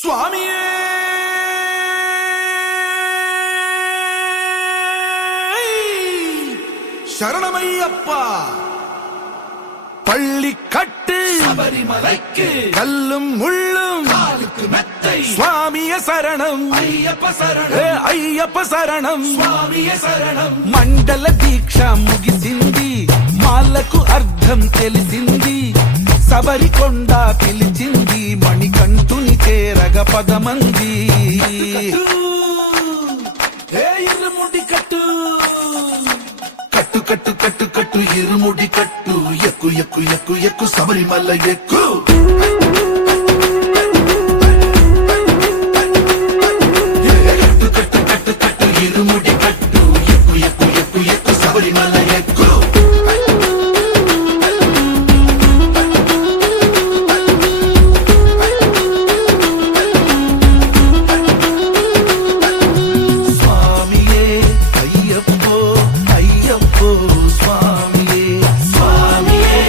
சுவாமியே சரணமையப்பா. பள்ளி கட்டு சபரிமலைக்கு கல்லும் முள்ளும் காலுக்கு மெத்தை சுவாமிய சரணம் ஐயப்ப சரணம் ஐயப்ப சரணம் స్వామియే శరణం. మండల దీక్ష ముగిసింది మాలకు అర్థం తెలిసింది సబరికొండ పిలిచింది మణికంఠుని చేరగ పదమంది ఇరుముడి కట్టు కట్టు కట్టు కట్టు కట్టు ఇరుముడి కట్టు ఎక్కు ఎక్కు ఎక్కు ఎక్కు శబరిమల ఎక్కు కట్టు కట్టు కట్టు కట్టు ఇరుముడి కట్టు ఎక్కు ఎక్కు ఎక్కు ఎక్కు శబరిమల ఎక్కు స్వామియే అయ్యప్పో అయ్యప్పో స్వామియే స్వామియే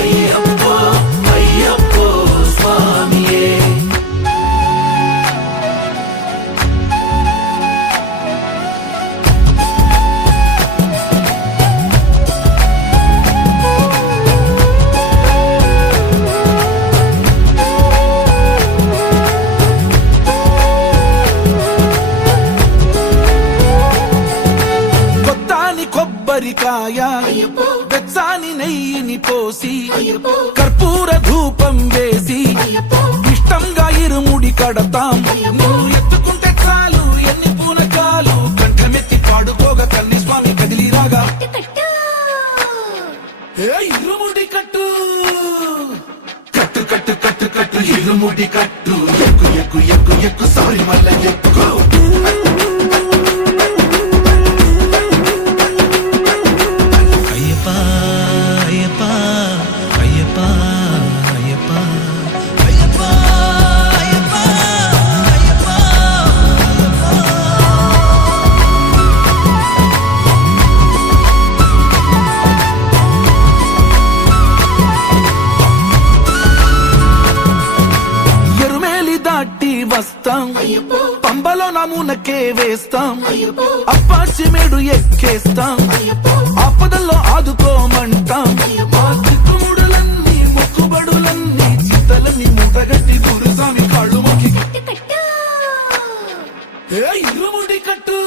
అయ్యప్పో అయ్యప్పో స్వామియే. కొత్తాని కొబ్బరికాయ వెచ్చాని నెయ్యిని పోసి కర్పూర ధూపం వేసి ఇష్టంగా ఇరుముడి కడతాం. నువ్వు ఎత్తుకుంటే చాలు ఎన్ని పూనకాలు కంఠమెత్తి పాడుకోగా కల్లి స్వామి కదిలిరాగా ఇరుముడి కట్టు కట్టు కట్టు కట్టు కట్టు ఇరుముడి కట్టు ఎక్కు ఎక్కు ఎక్కు ఎక్కు శబరిమల ఎక్కు అయ్యప్ప అయ్యప్ప అయ్యప్ప అయ్యప్ప అయ్యప్ప అయ్యప్ప అయ్యప్ప. ఎరుమేలి దాటి వస్తాం పంబలో నమూనకే వేస్తాం అప్పాచి మేడు ఎక్కేస్తాం ఆపదల్లో ఆదుకోమంటాం. మా చిక్కుముడులన్నీ మొక్కుబడులన్నీ చిత్తలన్నీ మూటగట్టి గురుస్వామి కాళ్ళు మొక్కి ఇరుముడి కట్టు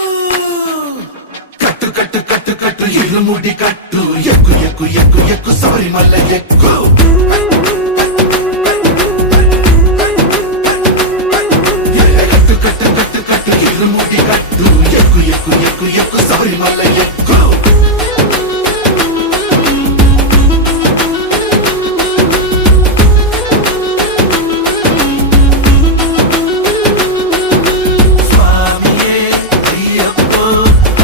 కట్టు కట్టు కట్టు కట్టు ఇరుముడి కట్టు ఎక్కు ఎక్కు ఎక్కు ఎక్కు శబరిమల ఎక్కు కట్టు కట్టు కట్టు కట్టు ఇరుముడి కట్టు ఎక్కు ఎక్కు ఎక్కు ఎక్కు శబరిమల ఎక్కు. స్వామియే అయ్యప్పో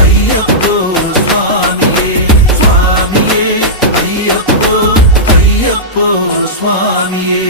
అయ్యప్పో స్వామియే స్వామియే అయ్యప్పో అయ్యప్పో స్వామియే.